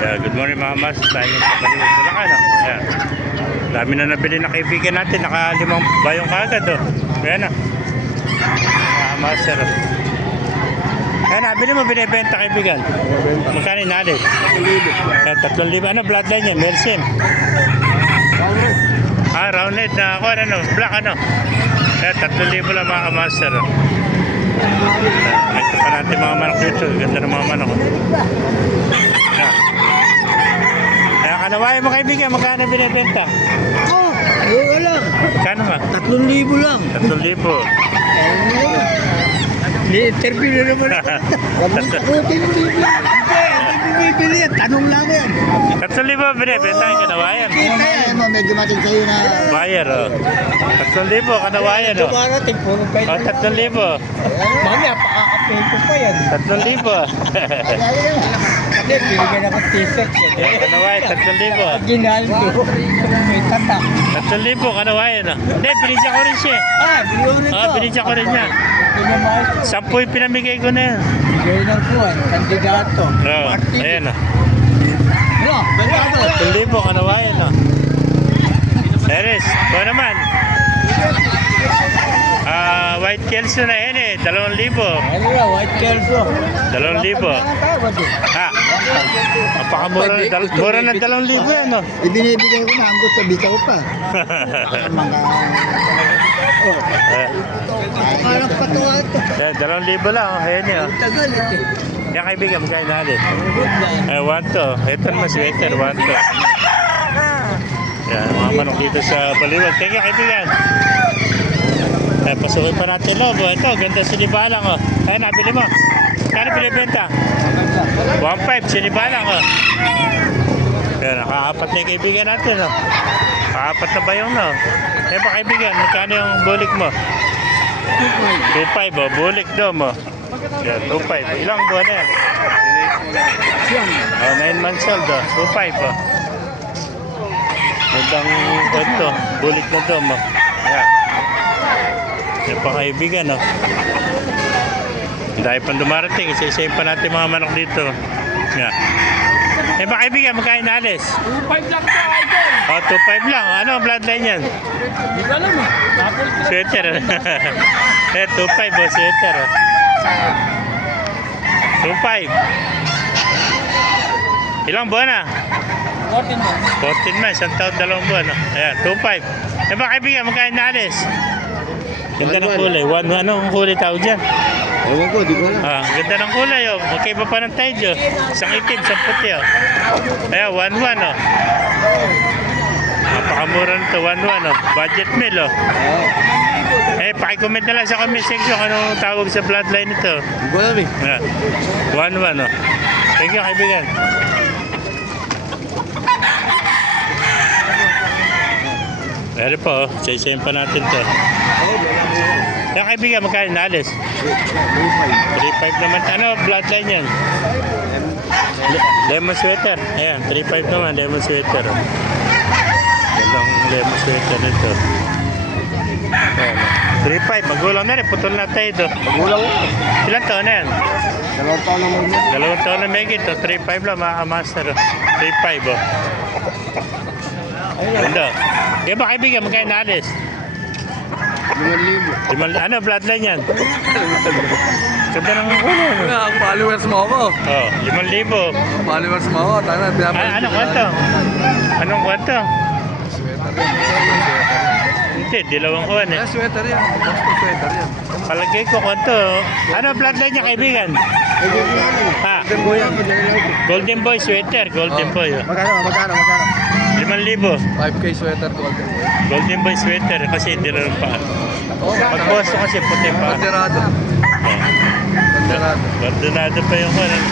Yeah, good morning mga mas. Tayo sa Baliwag Bulacan. Ayan. Dami na nabili na kaibigan natin. Naka-5 bayong kagad. Ayan na. Mga master. Ayan, nabili mo binibenta kaibigan. Magkano inalis? 3,000. Ano bloodline niya? Mersim. Rounded na ako. Ano? Black ano? Ayan, 3,000 lang mga master. Ito pa natin mga manok dito. Ganda ng mga manok. Kaya kanawain mo kaibigan, magkano binibenta? Wala. Magkano nga? 3,000 lang. 3,000. Ni-interview na naman ako. Huwag mo takutin mo bibili. Hindi bibili yan. Tanong lang yan. 3,000 binibenta yung kanawayan. Kita yan. Medyo matin sa'yo na. Buyer, 3,000 kanawayan. Dumarating, puro kayo. 3,000. Mamaya, paakapin ko pa yan. 3,000. Hindi, binigyan ako t-shirt yan. Kanawayan, 3,000. Ginaldo. May tatak. 3,000 kanawayan. Hindi, binigyan ko rin siya. Biliyon ito. Binigyan ko rin niya. Pinamahal. 10 yung pinamigay ko na yan. Bigay ng kuwan. Kandidato. Ayan. No, bantado. 3,000 kanawayan. Eres, ito naman. White Kelso na yan 2,000. Ano na, white kelso. 2,000. Napakamura. Mura ng 2,000 yan, no? Ibinibigay ko na ang gusto, bitaw pa. Parang patuwa ito. 2,000 lang. Ayan yun. Tagal ito. Yan kaibigan, magkain natin. 1 Ito naman sweater, 1 Yan, mga manok dito sa Baliwag. Thank you kaibigan. Pasukin pa natin lobo. Ito, ganda sinibalang. Ayan, nabili mo. Kano binibenta? 1,500 sinibalang. Yan, nakaapat na yung kaibigan natin. Nakaapat na bayong na. Eh ba kaibigan, magkano yung bulik mo? 2,500 bulik daw mo. Yan, 2,500. Ilang buwan na yan? 9 months old. 2,500. Magandang ito, bulik na daw mo. Yan. Yan pa kaibigan, dahil pang dumarating, isa-isayin pa natin mga manok dito. Yan. Eh ba kaibigan, magkain na alis? 2,500 lang ito, idol. 2,500 lang. Ano ang bloodline yan? Hindi ko alam Sweater. 2,500 sweater. 2,500. Ilang buwan na? 14 mo. 14 months, 1 taon, 2 buwan. Ayan, 2,500. Eh ba kaibigan, magkain na alis? Ganda ng kulay. Anong kulay tawag dyan? Ewan ko, di ko alam. Ganda ng kulay. Magkaiba pa ng tayo. Isang itim, isang puti. Ayan, 1,100. Napakamura nito, 1,100. Budget meal. Pakicomment na lang sa comment section anong tawag sa bloodline nito. Di ko alam 1,100. Thank you kaibigan. Pero po, isa-isayin pa natin to. Kaya kaibigan, magkano na alis? 3,500 naman. Ano, bloodline yan? Lemon sweater. Ayan, 3,500 naman, lemon sweater. Gandang lemon sweater nito. 3,500, magulang na rin. Putol na tayo ito. Magulang mo. Ilang taon na yan? 2 taon naman mo. 2 taon na may gito. 3,500 lang, mga master. 3,500. Ganda. Kaya ba kaibigan, magkano na alis? 5,000. Ano, bloodline yan? Ganda ng Ang followers mo ako. 5,000. Followers mo ako. Anong kwento? Anong kwento? Hindi, dilawang kuwan eh. Sweater yan. Gusto sweater yan. Palagay ko kwento. Ano bloodline niya kaibigan? Golden boy yan. Golden Boy sweater. Golden Boy. Magkano? 5,000. 5K sweater golden boy. Golden Boy sweater kasi dilawang pa. Pagpusto kasi puti pa. Banderado. Banderado. Bardonado pa yung kuwan.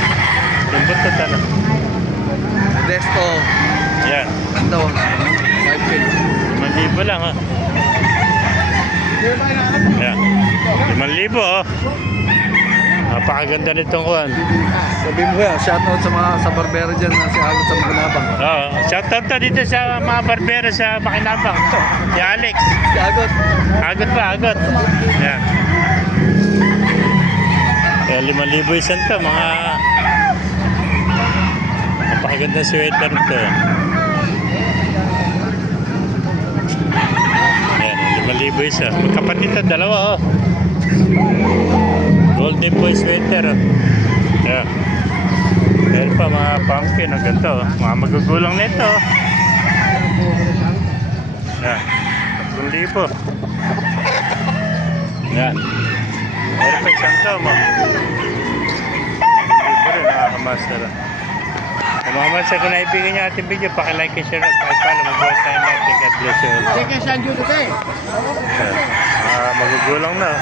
Yung buto tala. Desto. Yan. Ito. 5K. 5,000 lang Yan. 5,000 Napakaganda nitong kuwan. Sabi mo yan, shoutout sa barbero dyan na si Agot sa Makinabang. Shoutout to dito sa mga barbero sa Makinabang. Si Alex. Si Agot. Agot pa, agot. Yan. Kaya 5,000 isang to, mga maganda sweater to. Ayan, 5,000 isa. Magkapatid na, dalawa oh. Golden boy sweater oh. Ayan. Ayan pa mga pumpkin, ang ganda oh. Mga magugulang nito oh. Ayan, 3,000. Ayan. Ayan pa isang to mo. Libre rin, nakakamaster oh. Mga master, kung naibigyan niyo ating video, pakilike and share at pakipalo. Mag-buhay tayo natin. God bless you all. Sige, saan dito tayo? Magugulang na.